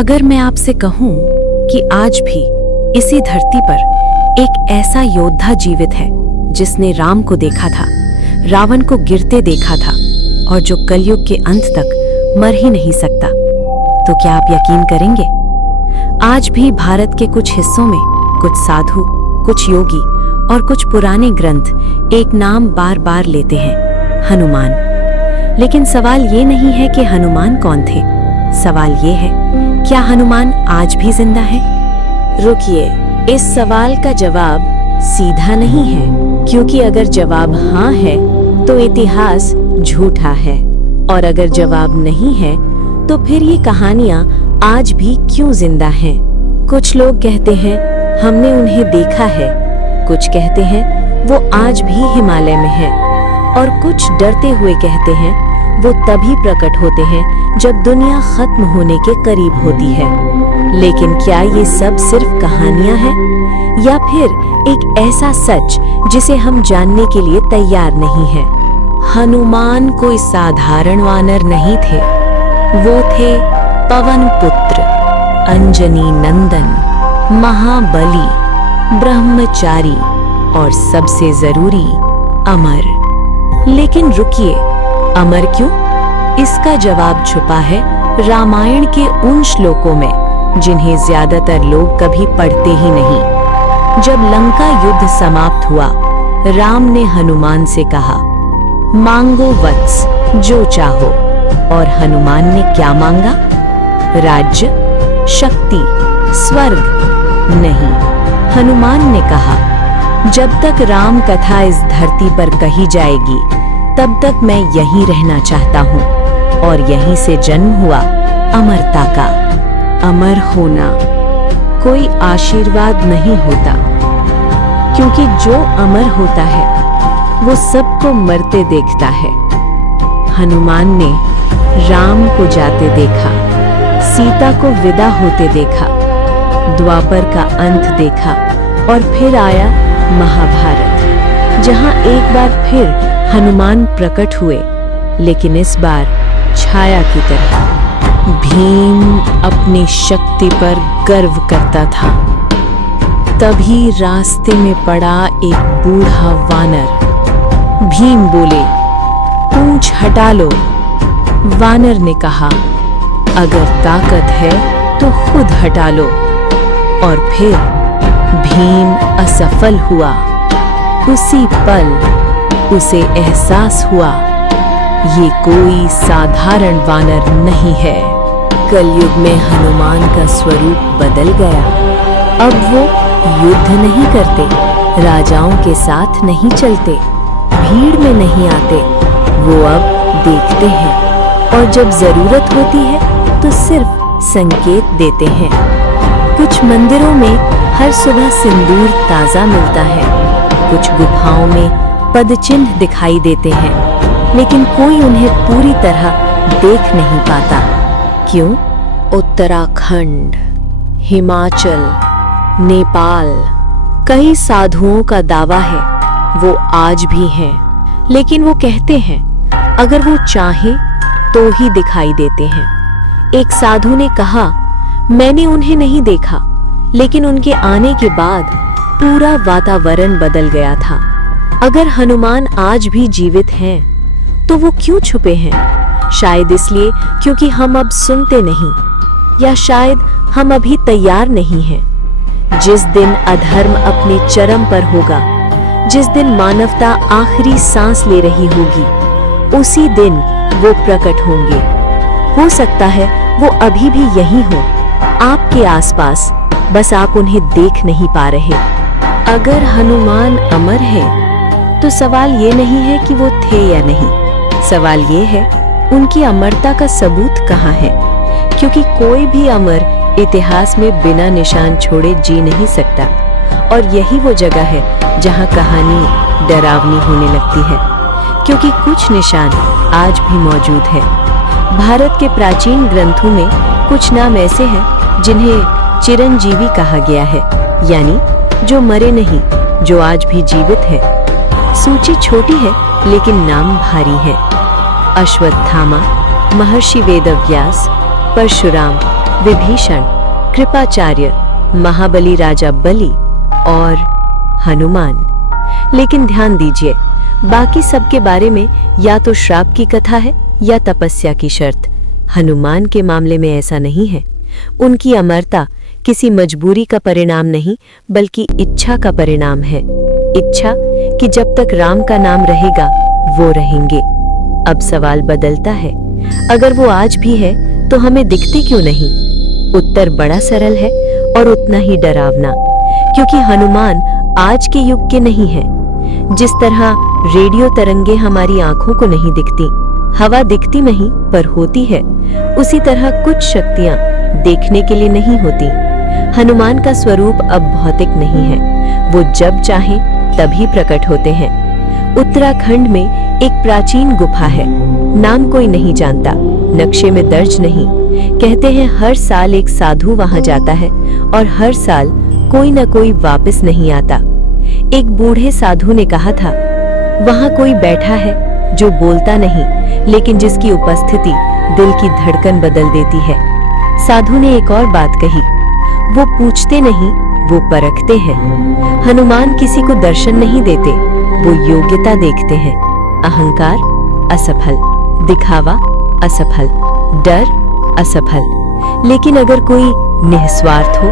अगर मैं आपसे कहूं कि आज भी इसी धरती पर एक ऐसा योद्धा जीवित है जिसने राम को देखा था, रावण को गिरते देखा था और जो कलयुग के अंत तक मर ही नहीं सकता, तो क्या आप यकीन करेंगे? आज भी भारत के कुछ हिस्सों में कुछ साधु, कुछ योगी और कुछ पुराने ग्रंथ एक नाम बार बार लेते हैं, हनुमान। लेकिन सवाल ये नहीं है कि हनुमान कौन थे, सवाल ये है, क्या हनुमान आज भी जिंदा है? रुकिए, इस सवाल का जवाब सीधा नहीं है, क्योंकि अगर जवाब हाँ है तो इतिहास झूठा है, और अगर जवाब नहीं है तो फिर ये कहानियां आज भी क्यों जिंदा हैं? कुछ लोग कहते हैं हमने उन्हें देखा है, कुछ कहते हैं वो आज भी हिमालय में है, और कुछ डरते हुए कहते हैं वो तभी प्रकट होते हैं जब दुनिया खत्म होने के करीब होती है। लेकिन क्या ये सब सिर्फ कहानियां हैं, या फिर एक ऐसा सच जिसे हम जानने के लिए तैयार नहीं हैं? हनुमान कोई साधारण वानर नहीं थे, वो थे पवन पुत्र, अंजनी नंदन, महाबली, ब्रह्मचारी और सबसे जरूरी अमर। लेकिन रुकिए, अमर क्यों? इसका जवाब छुपा है रामायण के उन श्लोकों में जिन्हें ज्यादातर लोग कभी पढ़ते ही नहीं। जब लंका युद्ध समाप्त हुआ, राम ने हनुमान से कहा, मांगो वत्स जो चाहो, और हनुमान ने क्या मांगा? राज्य, शक्ति, स्वर्ग? नहीं, हनुमान ने कहा, जब तक राम कथा इस धरती पर कही जाएगी तब तक मैं यहीं रहना चाहता हूँ। और यहीं से जन्म हुआ अमरता का। अमर होना कोई आशीर्वाद नहीं होता, क्योंकि जो अमर होता है वो सबको मरते देखता है। हनुमान ने राम को जाते देखा, सीता को विदा होते देखा, द्वापर का अंत देखा, और फिर आया महाभारत, जहां एक बार फिर हनुमान प्रकट हुए, लेकिन इस बार छाया की तरह। भीम अपनी शक्ति पर गर्व करता था। तभी रास्ते में पड़ा एक बूढ़ा वानर। भीम बोले, पूंछ हटा लो। वानर ने कहा, अगर ताकत है तो खुद हटा लो। और फिर भीम असफल हुआ। उसी पल उसे एहसास हुआ, ये कोई साधारण वानर नहीं है। कलयुग में हनुमान का स्वरूप बदल गया। अब वो युद्ध नहीं करते, राजाओं के साथ नहीं चलते, भीड़ में नहीं आते, वो अब देखते हैं, और जब जरूरत होती है तो सिर्फ संकेत देते हैं। कुछ मंदिरों में हर सुबह सिंदूर ताजा मिलता है, कुछ गुफाओं में पदचिन्ह दिखाई देते हैं, लेकिन कोई उन्हें पूरी तरह देख नहीं पाता। क्यों? उत्तराखंड, हिमाचल, नेपाल, कई साधुओं का दावा है वो आज भी हैं, लेकिन वो कहते हैं अगर वो चाहे तो ही दिखाई देते हैं। एक साधु ने कहा, मैंने उन्हें नहीं देखा, लेकिन उनके आने के बाद पूरा वातावरण बदल गया था। अगर हनुमान आज भी जीवित हैं, तो वो क्यों छुपे हैं? शायद इसलिए क्योंकि हम अब सुनते नहीं, या शायद हम अभी तैयार नहीं हैं। जिस दिन अधर्म अपने चरम पर होगा, जिस दिन मानवता आखिरी सांस ले रही होगी, उसी दिन वो प्रकट होंगे। हो सकता है वो अभी भी यहीं हो, आपके आसपास, बस आप उन्हें देख नहीं पा रहे। अगर हनुमान अमर है तो सवाल ये नहीं है कि वो थे या नहीं, सवाल ये है उनकी अमरता का सबूत कहाँ है? क्योंकि कोई भी अमर इतिहास में बिना निशान छोड़े जी नहीं सकता, और यही वो जगह है जहाँ कहानी डरावनी होने लगती है, क्योंकि कुछ निशान आज भी मौजूद है। भारत के प्राचीन ग्रंथों में कुछ नाम ऐसे हैं जिन्हें चिरंजीवी कहा गया है, यानी जो मरे नहीं, जो आज भी जीवित है। सूची छोटी है लेकिन नाम भारी है। अश्वत्थामा, महर्षि वेदव्यास, परशुराम, विभीषण, कृपाचार्य, महाबली राजा बलि और हनुमान। लेकिन ध्यान दीजिए, बाकी सबके बारे में या तो श्राप की कथा है या तपस्या की शर्त। हनुमान के मामले में ऐसा नहीं है। उनकी अमरता किसी मजबूरी का परिणाम नहीं, बल्कि इच्छा का परिणाम है। इच्छा कि जब तक राम का नाम रहेगा वो रहेंगे। अब सवाल बदलता है, अगर वो आज भी है तो हमें दिखते क्यों नहीं? उत्तर बड़ा सरल है और उतना ही डरावना, क्योंकि हनुमान आज के युग के नहीं है। जिस तरह रेडियो तरंगे हमारी आंखों को नहीं दिखती, हवा दिखती नहीं पर होती है, उसी तरह कुछ शक्तियां देखने के लिए नहीं होती। हनुमान का स्वरूप अब भौतिक नहीं है, वो जब चाहें तभी प्रकट होते हैं। उत्तराखंड में एक प्राचीन गुफा है, नाम कोई नहीं जानता, नक्शे में दर्ज नहीं। कहते हैं हर साल एक साधु वहां जाता है और हर साल कोई न कोई वापस नहीं आता। एक बूढ़े साधु ने कहा था, वहां कोई बैठा है जो बोलता नहीं, लेकिन जिसकी उपस्थिति दिल की धड़कन बदल देती है। साधु ने एक और बात कही, वो पूछते नहीं, वो परखते हैं। हनुमान किसी को दर्शन नहीं देते, वो योग्यता देखते हैं। अहंकार असफल, दिखावा असफल, डर असफल। लेकिन अगर कोई निस्वार्थ हो,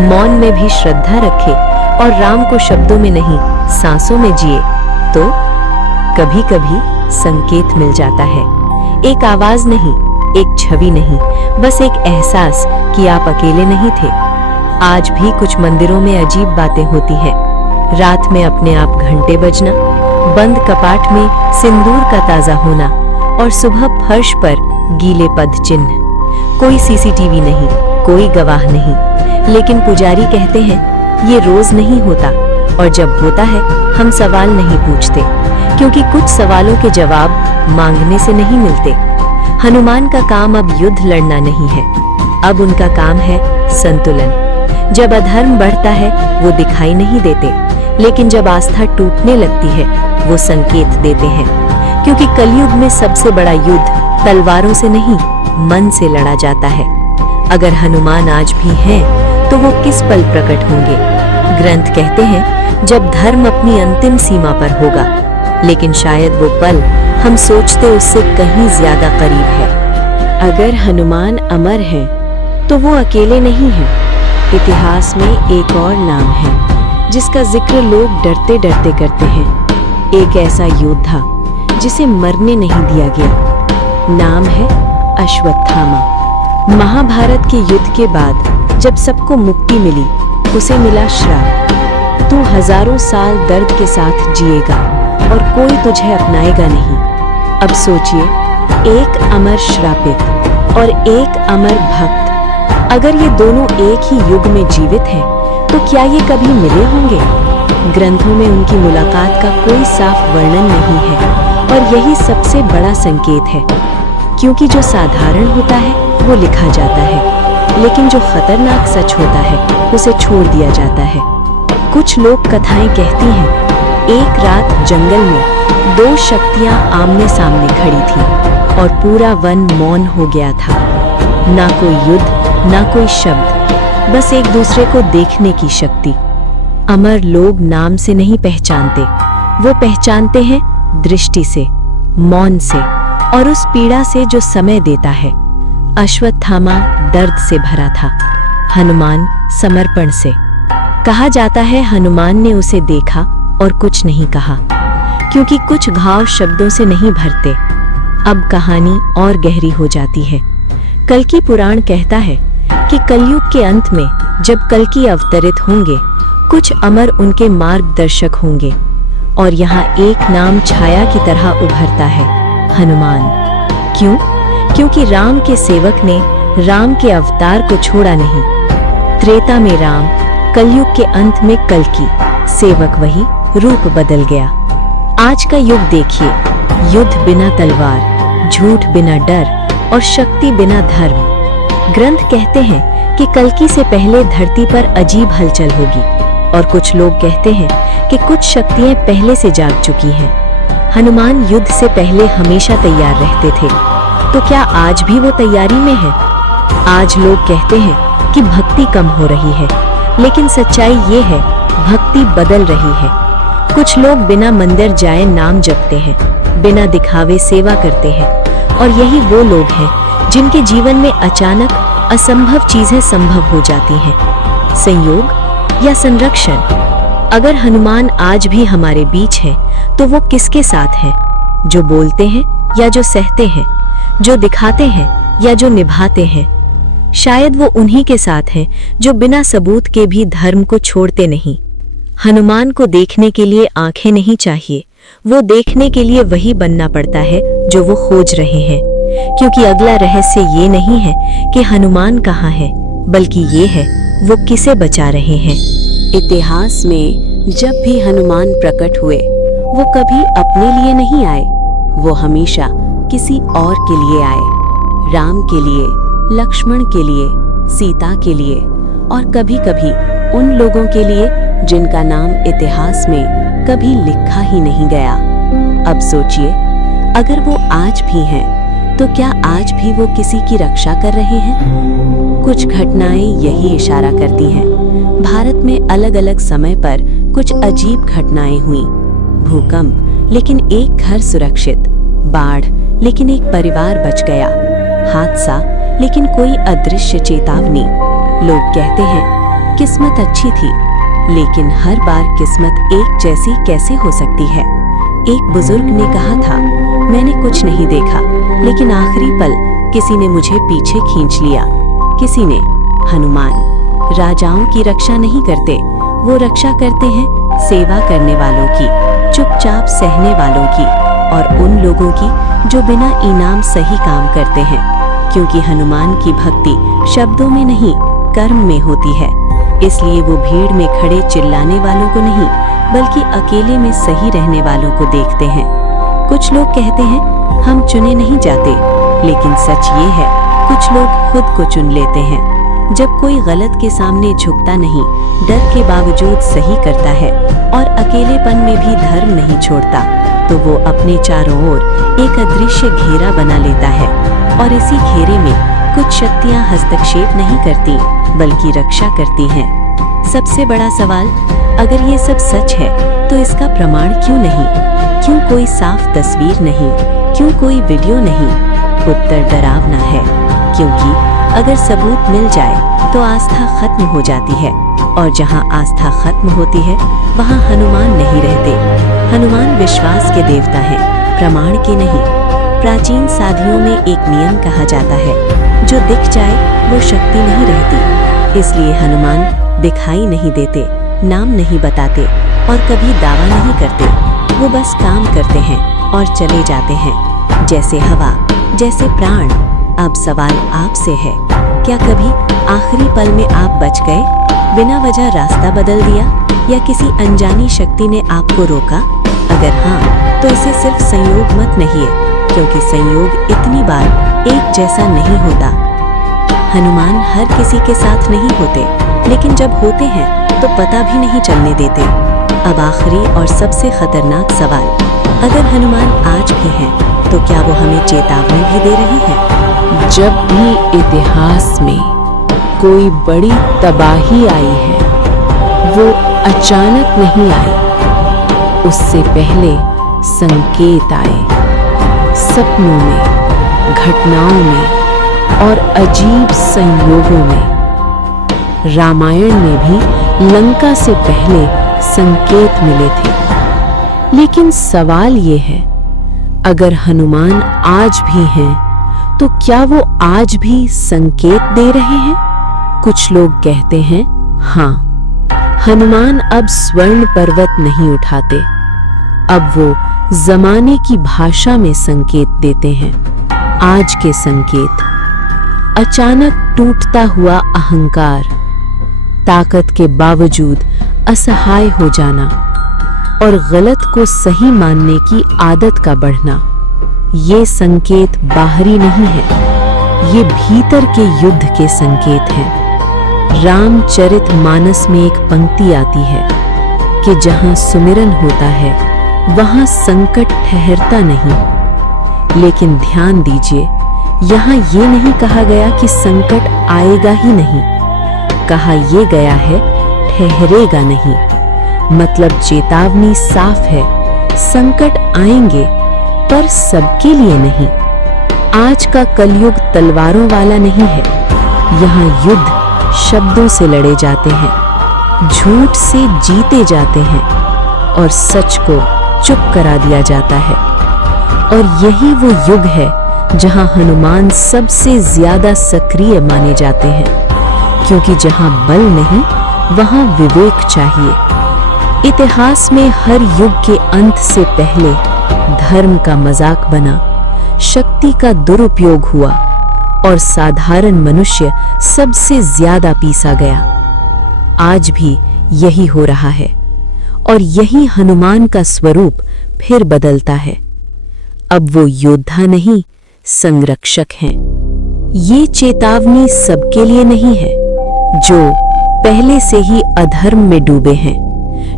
मौन में भी श्रद्धा रखे और राम को शब्दों में नहीं सांसों में जिए, तो कभी कभी संकेत मिल जाता है। एक आवाज नहीं, एक छवि नहीं, बस एक एहसास कि आप अकेले नहीं थे। आज भी कुछ मंदिरों में अजीब बातें होती हैं। रात में अपने आप घंटे बजना, बंद कपाट में सिंदूर का ताजा होना और सुबह फर्श पर गीले पद चिन्ह। कोई सीसीटीवी नहीं, कोई गवाह नहीं, लेकिन पुजारी कहते हैं ये रोज नहीं होता, और जब होता है हम सवाल नहीं पूछते, क्योंकि कुछ सवालों के जवाब मांगने से नहीं मिलते। हनुमान का काम अब युद्ध लड़ना नहीं है, अब उनका काम है संतुलन। जब अधर्म बढ़ता है वो दिखाई नहीं देते, लेकिन जब आस्था टूटने लगती है वो संकेत देते हैं, क्योंकि कलयुग में सबसे बड़ा युद्ध तलवारों से नहीं, मन से लड़ा जाता है। अगर हनुमान आज भी हैं, तो वो किस पल प्रकट होंगे? ग्रंथ कहते हैं जब धर्म अपनी अंतिम सीमा पर होगा, लेकिन शायद वो पल हम सोचते उससे कहीं ज्यादा करीब है। अगर हनुमान अमर है तो वो अकेले नहीं है। इतिहास में एक और नाम है जिसका जिक्र लोग डरते डरते करते हैं, एक ऐसा योद्धा जिसे मरने नहीं दिया गया। नाम है अश्वत्थामा। महाभारत के युद्ध के बाद जब सबको मुक्ति मिली, उसे मिला श्राप, तू हजारों साल दर्द के साथ जिएगा और कोई तुझे अपनाएगा नहीं। अब सोचिए, एक अमर श्रापित और एक अमर भक्त, अगर ये दोनों एक ही युग में जीवित हैं, तो क्या ये कभी मिले होंगे? ग्रंथों में उनकी मुलाकात का कोई साफ वर्णन नहीं है, और यही सबसे बड़ा संकेत है, क्योंकि जो साधारण होता है वो लिखा जाता है, लेकिन जो खतरनाक सच होता है उसे छोड़ दिया जाता है। कुछ लोक कथाएं कहती हैं, एक रात जंगल में दो शक्तियां आमने सामने खड़ी थीं और पूरा वन मौन हो गया था। ना कोई युद्ध, ना कोई शब्द, बस एक दूसरे को देखने की शक्ति। अमर लोग नाम से नहीं पहचानते, वो पहचानते हैं दृष्टि से, मौन से और उस पीड़ा से जो समय देता है। अश्वत्थामा दर्द से भरा था, हनुमान समर्पण से। कहा जाता है हनुमान ने उसे देखा और कुछ नहीं कहा, क्योंकि कुछ घाव शब्दों से नहीं भरते। अब कहानी और गहरी हो जाती है। कल्कि पुराण कहता है कि कलयुग के अंत में जब कल्कि अवतरित होंगे, कुछ अमर उनके मार्गदर्शक होंगे, और यहाँ एक नाम छाया की तरह उभरता है, हनुमान। क्यों? क्योंकि राम के सेवक ने राम के अवतार को छोड़ा नहीं। त्रेता में राम, कलयुग के अंत में कल्कि, सेवक वही, रूप बदल गया। आज का युग देखिए, युद्ध बिना तलवार, झूठ बिना डर और शक्ति बिना धर्म। ग्रंथ कहते हैं कि कल्कि से पहले धरती पर अजीब हलचल होगी, और कुछ लोग कहते हैं कि कुछ शक्तियां पहले से जाग चुकी हैं। हनुमान युद्ध से पहले हमेशा तैयार रहते थे, तो क्या आज भी वो तैयारी में है? आज लोग कहते हैं कि भक्ति कम हो रही है, लेकिन सच्चाई ये है, भक्ति बदल रही है। कुछ लोग बिना मंदिर जाए नाम जपते हैं, बिना दिखावे सेवा करते हैं, और यही वो लोग हैं जिनके जीवन में अचानक असंभव चीजें संभव हो जाती हैं। संयोग या संरक्षण? अगर हनुमान आज भी हमारे बीच है, तो वो किसके साथ है? जो बोलते हैं या जो सहते हैं, जो दिखाते हैं या जो निभाते हैं? शायद वो उन्हीं के साथ हैं जो बिना सबूत के भी धर्म को छोड़ते नहीं। हनुमान को देखने के लिए आंखें नहीं चाहिए, वो देखने के लिए वही बनना पड़ता है जो वो खोज रहे हैं। क्योंकि अगला रहस्य ये नहीं है कि हनुमान कहाँ है, बल्कि ये है वो किसे बचा रहे हैं। इतिहास में जब भी हनुमान प्रकट हुए, वो कभी अपने लिए नहीं आए, वो हमेशा किसी और के लिए आए। राम के लिए, लक्ष्मण के लिए, सीता के लिए, और कभी-कभी उन लोगों के लिए जिनका नाम इतिहास में कभी लिखा ही नहीं गया। अब सोचिए, अगर वो आज भी हैं, तो क्या आज भी वो किसी की रक्षा कर रहे हैं? कुछ घटनाएं यही इशारा करती हैं। भारत में अलग-अलग समय पर कुछ अजीब घटनाएं हुई। भूकंप, लेकिन एक घर सुरक्षित। बाढ़, लेकिन एक परिवार बच गया। हादसा, लेकिन कोई अदृश्य चेतावनी। लोग कहते हैं किस्मत अच्छी थी, लेकिन हर बार किस्मत एक जैसी कैसे हो सकती है? एक बुजुर्ग ने कहा था, मैंने कुछ नहीं देखा, लेकिन आखिरी पल किसी ने मुझे पीछे खींच लिया। किसी ने। हनुमान राजाओं की रक्षा नहीं करते, वो रक्षा करते हैं सेवा करने वालों की, चुपचाप सहने वालों की, और उन लोगों की जो बिना इनाम सही काम करते हैं। क्योंकि हनुमान की भक्ति शब्दों में नहीं, कर्म में होती है। इसलिए वो भीड़ में खड़े चिल्लाने वालों को नहीं, बल्कि अकेले में सही रहने वालों को देखते हैं। कुछ लोग कहते हैं हम चुने नहीं जाते, लेकिन सच ये है, कुछ लोग खुद को चुन लेते हैं। जब कोई गलत के सामने झुकता नहीं, डर के बावजूद सही करता है, और अकेलेपन में भी धर्म नहीं छोड़ता, तो वो अपने चारों ओर एक अदृश्य घेरा बना लेता है, और इसी घेरे में कुछ शक्तियां हस्तक्षेप नहीं करती, बल्कि रक्षा करती हैं। सबसे बड़ा सवाल, अगर ये सब सच है, तो इसका प्रमाण क्यों नहीं? क्यों कोई साफ तस्वीर नहीं? क्यों कोई वीडियो नहीं? उत्तर डरावना है, क्योंकि अगर सबूत मिल जाए तो आस्था खत्म हो जाती है, और जहां आस्था खत्म होती है, वहां हनुमान नहीं रहते। हनुमान विश्वास के देवता हैं, प्रमाण के नहीं। प्राचीन साधियों में एक नियम कहा जाता है, जो दिख जाए वो शक्ति नहीं रहती। इसलिए हनुमान दिखाई नहीं देते, नाम नहीं बताते, और कभी दावा नहीं करते। वो बस काम करते हैं और चले जाते हैं, जैसे हवा, जैसे प्राण। अब सवाल आपसे है, क्या कभी आखिरी पल में आप बच गए? बिना वजह रास्ता बदल दिया, या किसी अनजानी शक्ति ने आपको रोका? अगर हाँ, तो इसे सिर्फ संयोग मत कहिए, क्योंकि संयोग इतनी बार एक जैसा नहीं होता। हनुमान हर किसी के साथ नहीं होते, लेकिन जब होते हैं तो पता भी नहीं चलने देते। अब आखिरी और सबसे खतरनाक सवाल, अगर हनुमान आज भी हैं, तो क्या वो हमें चेतावनी भी दे रहे हैं? जब भी इतिहास में कोई बड़ी तबाही आई है, वो अचानक नहीं आई, उससे पहले संकेत आए, सपनों में, घटनाओं में, और अजीब संयोगों में। रामायण में भी लंका से पहले संकेत मिले थे। लेकिन सवाल ये है, अगर हनुमान आज भी हैं, तो क्या वो आज भी संकेत दे रहे हैं? कुछ लोग कहते हैं, हाँ, हनुमान अब स्वर्ण पर्वत नहीं उठाते, अब वो जमाने की भाषा में संकेत देते हैं। आज के संकेत, अचानक टूटता हुआ अहंकार, ताकत के बावजूद असहाय हो जाना, और गलत को सही मानने की आदत का बढ़ना। ये संकेत बाहरी नहीं है, ये भीतर के युद्ध के संकेत हैं। रामचरितमानस में एक पंक्ति आती है कि जहां सुमिरन होता है, वहां संकट ठहरता नहीं। लेकिन ध्यान दीजिए यहाँ ये नहीं कहा गया कि संकट आएगा ही नहीं, कहा ये गया है ठहरेगा नहीं। मतलब चेतावनी साफ है, संकट आएंगे पर सबके लिए नहीं। आज का कलयुग तलवारों वाला नहीं है, यहाँ युद्ध शब्दों से लड़े जाते हैं, झूठ से जीते जाते हैं और सच को चुप करा दिया जाता है। और यही वो युग है जहां हनुमान सबसे ज्यादा सक्रिय माने जाते हैं, क्योंकि जहां बल नहीं वहां विवेक चाहिए। इतिहास में हर युग के अंत से पहले धर्म का मजाक बना, शक्ति का दुरुपयोग हुआ और साधारण मनुष्य सबसे ज्यादा पीसा गया। आज भी यही हो रहा है और यही हनुमान का स्वरूप फिर बदलता है। अब वो योद्धा नहीं, संरक्षक हैं। ये चेतावनी सबके लिए नहीं है जो पहले से ही अधर्म में डूबे हैं,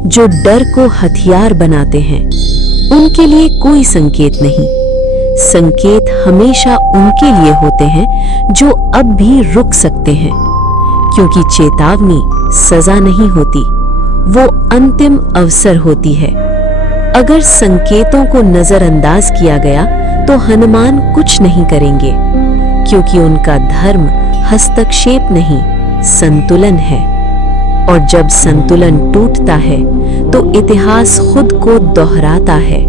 जो डर को हथियार बनाते हैं। उनके लिए कोई संकेत नहीं। संकेत हमेशा उनके लिए होते हैं जो अब भी रुक सकते हैं, क्योंकि चेतावनी सजा नहीं होती, वो अंतिम अवसर होती है। अगर संकेतों को नजरअंदाज किया गया तो हनुमान कुछ नहीं करेंगे, क्योंकि उनका धर्म हस्तक्षेप नहीं, संतुलन है। और जब संतुलन टूटता है तो इतिहास खुद को दोहराता है।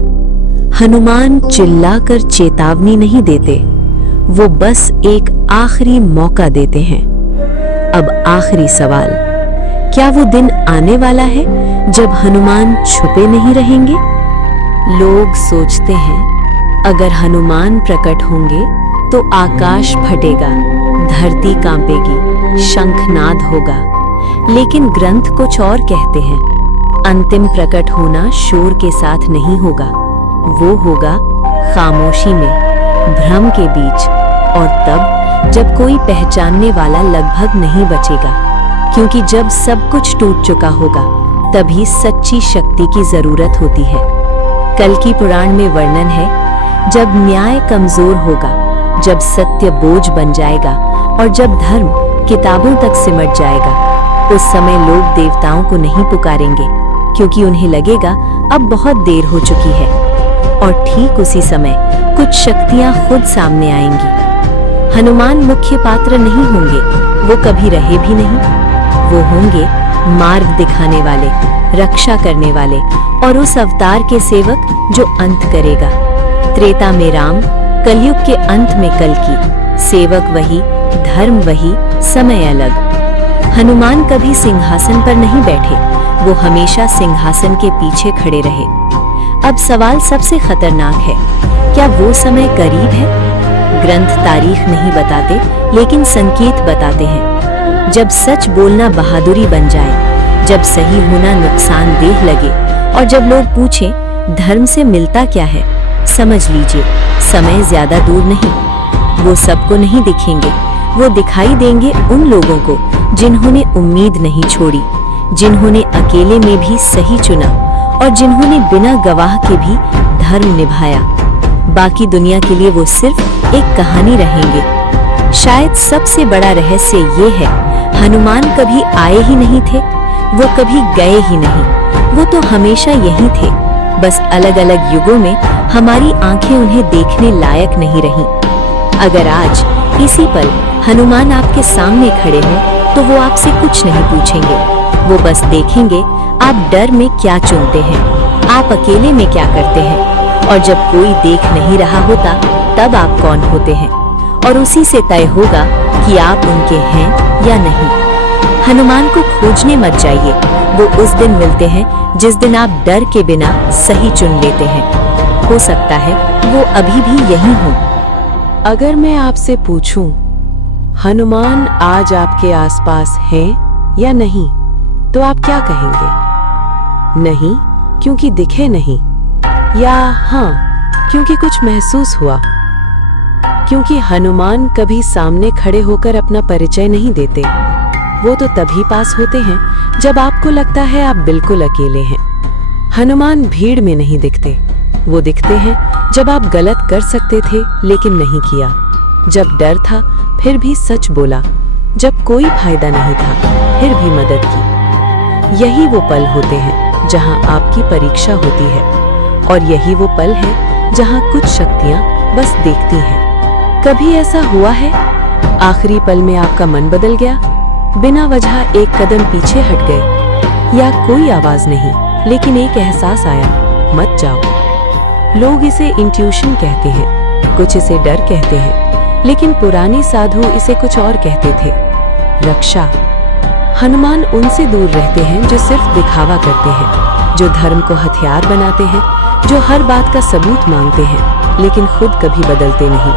हनुमान चिल्लाकर चेतावनी नहीं देते, वो बस एक आखिरी मौका देते हैं। अब आखिरी सवाल, क्या वो दिन आने वाला है जब हनुमान छुपे नहीं रहेंगे? लोग सोचते हैं अगर हनुमान प्रकट होंगे तो आकाश फटेगा, धरती कांपेगी, शंखनाद होगा। लेकिन ग्रंथ कुछ और कहते हैं, अंतिम प्रकट होना शोर के साथ नहीं होगा, वो होगा खामोशी में, भ्रम के बीच, और तब जब कोई पहचानने वाला लगभग नहीं बचेगा। क्योंकि जब सब कुछ टूट चुका होगा तभी सच्ची शक्ति की जरूरत होती है। कल्कि पुराण में वर्णन है, जब न्याय कमजोर होगा, जब सत्य बोझ बन जाएगा और जब धर्म किताबों तक सिमट जाएगा, उस समय लोग देवताओं को नहीं पुकारेंगे, क्योंकि उन्हें लगेगा अब बहुत देर हो चुकी है। और ठीक उसी समय कुछ शक्तियां खुद सामने आएंगी। हनुमान मुख्य पात्र नहीं होंगे, वो कभी रहे भी नहीं। वो होंगे मार्ग दिखाने वाले, रक्षा करने वाले और उस अवतार के सेवक जो अंत करेगा। त्रेता में राम, कलयुग के अंत में कल्कि, सेवक वही, धर्म वही, समय अलग। हनुमान कभी सिंहासन पर नहीं बैठे, वो हमेशा सिंहासन के पीछे खड़े रहे। अब सवाल सबसे खतरनाक है, क्या वो समय करीब है? ग्रंथ तारीख नहीं बताते, लेकिन संकेत बताते हैं। जब सच बोलना बहादुरी बन जाए, जब सही होना नुकसानदेह लगे और जब लोग पूछें धर्म से मिलता क्या है, समझ लीजिए समय ज्यादा दूर नहीं। वो सबको नहीं दिखेंगे, वो दिखाई देंगे उन लोगों को जिन्होंने उम्मीद नहीं छोड़ी, जिन्होंने अकेले में भी सही चुना और जिन्होंने बिना गवाह के भी धर्म निभाया। बाकी दुनिया के लिए वो सिर्फ एक कहानी रहेंगे। शायद सबसे बड़ा रहस्य ये है, हनुमान कभी आए ही नहीं थे, वो कभी गए ही नहीं, वो तो हमेशा यही थे। बस अलग अलग युगों में हमारी आंखें उन्हें देखने लायक नहीं रहीं। अगर आज इसी पल हनुमान आपके सामने खड़े हों तो वो आपसे कुछ नहीं पूछेंगे, वो बस देखेंगे आप डर में क्या चुनते हैं, आप अकेले में क्या करते हैं, और जब कोई देख नहीं रहा होता तब आप कौन होते हैं, और उसी से तय होगा कि आप उनके हैं या नहीं। हनुमान को खोजने मत जाइए, वो उस दिन मिलते हैं जिस दिन आप डर के बिना सही चुन लेते हैं। हो सकता है वो अभी भी यही हो। अगर मैं आपसे पूछूं, हनुमान आज आपके आसपास है या नहीं, तो आप क्या कहेंगे? नहीं, क्योंकि दिखे नहीं, या हाँ, क्योंकि कुछ महसूस हुआ? क्योंकि हनुमान कभी सामने खड़े होकर अपना परिचय नहीं देते, वो तो तभी पास होते हैं जब आपको लगता है आप बिल्कुल अकेले हैं। हनुमान भीड़ में नहीं दिखते, वो दिखते हैं जब आप गलत कर सकते थे लेकिन नहीं किया। जब डर था फिर भी सच बोला, जब कोई फायदा नहीं था फिर भी मदद की। यही वो पल होते हैं जहां आपकी परीक्षा होती है, और यही वो पल है जहां कुछ शक्तियां बस देखती हैं। कभी ऐसा हुआ है आखिरी पल में आपका मन बदल गया, बिना वजह एक कदम पीछे हट गए, या कोई आवाज नहीं लेकिन एक एहसास आया, मत जाओ। लोग इसे इंट्यूशन कहते हैं, कुछ इसे डर कहते हैं, लेकिन पुरानी साधु इसे कुछ और कहते थे, रक्षा। हनुमान उनसे दूर रहते हैं जो सिर्फ दिखावा करते हैं, जो धर्म को हथियार बनाते हैं, जो हर बात का सबूत मांगते हैं लेकिन खुद कभी बदलते नहीं,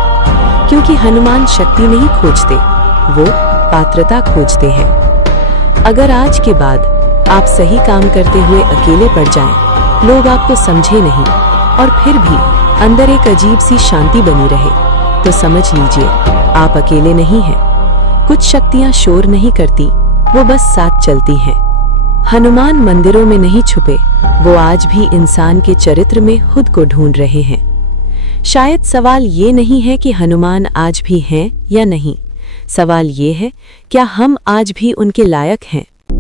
क्योंकि हनुमान शक्ति नहीं खोजते, वो पात्रता खोजते हैं। अगर आज के बाद आप सही काम करते हुए अकेले पड़ जाएं, लोग आपको समझे नहीं और फिर भी अंदर एक अजीब सी शांति बनी रहे, तो समझ लीजिए आप अकेले नहीं हैं। कुछ शक्तियां शोर नहीं करती, वो बस साथ चलती हैं। हनुमान मंदिरों में नहीं छुपे, वो आज भी इंसान के चरित्र में खुद को ढूंढ रहे हैं। शायद सवाल ये नहीं है कि हनुमान आज भी हैं या नहीं, सवाल ये है क्या हम आज भी उनके लायक हैं।